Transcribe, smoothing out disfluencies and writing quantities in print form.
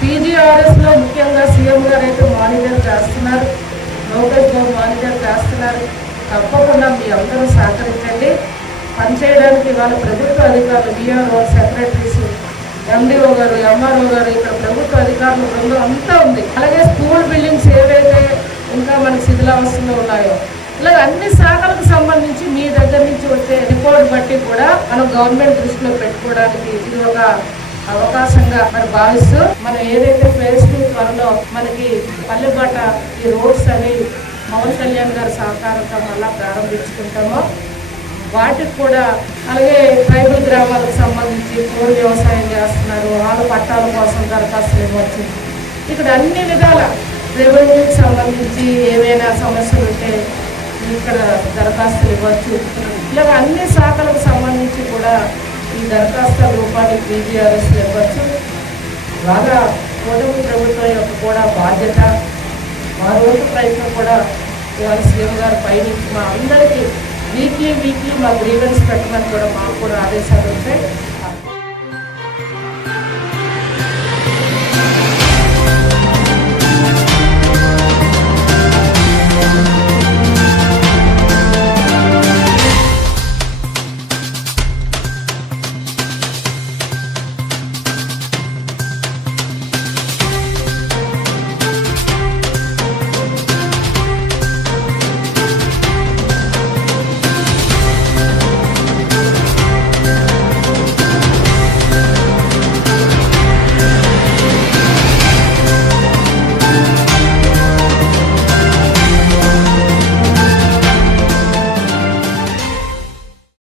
పీజీఆర్ఎస్లో ముఖ్యంగా సీఎం గారు అయితే మానిటర్ చేస్తున్నారు, లోకేష్ బాబు మానిటర్ చేస్తున్నారు. తప్పకుండా మీ అందరూ సహకరించండి. పనిచేయడానికి వాళ్ళ ప్రభుత్వ అధికారులు, విఆర్ఓ, సెక్రటరీస్, ఎండిఓ గారు, ఎంఆర్ఓ గారు, ఇక్కడ ప్రభుత్వ అధికారులు బృందం అంతా ఉంది. అలాగే స్కూల్ బిల్డింగ్స్ ఏవైతే ఇంకా మనకి శిథిలావస్థలో ఉన్నాయో, ఇలా అన్ని శాఖలకు సంబంధించి మీ దగ్గర నుంచి వచ్చే రిపోర్ట్ బట్టి కూడా మనం గవర్నమెంట్ దృష్టిలో పెట్టుకోవడానికి ఇది ఒక అవకాశంగా మరి భావిస్తూ, మనం ఏదైతే ఫేజ్ 2 త్వరలో మనకి పల్లెబాట ఈ రోడ్స్ అని పవన్ కళ్యాణ్ గారి సహకారంతో మళ్ళా ప్రారంభించుకుంటామో వాటికి కూడా, అలాగే ట్రైబల్ గ్రామాలకు సంబంధించి కోడి వ్యవసాయం చేస్తున్నారు, వాళ్ళ పట్టాల కోసం దరఖాస్తులు ఇవ్వచ్చు. ఇక్కడ అన్ని విధాల రెవెన్యూకి సంబంధించి ఏవైనా సమస్యలు ఉంటే ఇక్కడ దరఖాస్తులు ఇవ్వచ్చు. ఇలా అన్ని శాఖలకు సంబంధించి కూడా ఈ దరఖాస్తుల రూపాన్ని పీజీఆర్ఎస్ ఇవ్వచ్చు. బాగా కూటమి ప్రభుత్వం యొక్క కూడా బాధ్యత, మా రోజు ప్రయత్నం కూడా ఇవాళ సీఎం గారు పైనుంచి మా అందరికీ వీక్లీ మా గ్రీవెన్స్ పెట్టమని కూడా మాకు కూడా ఆదేశాలు ఉంటాయి.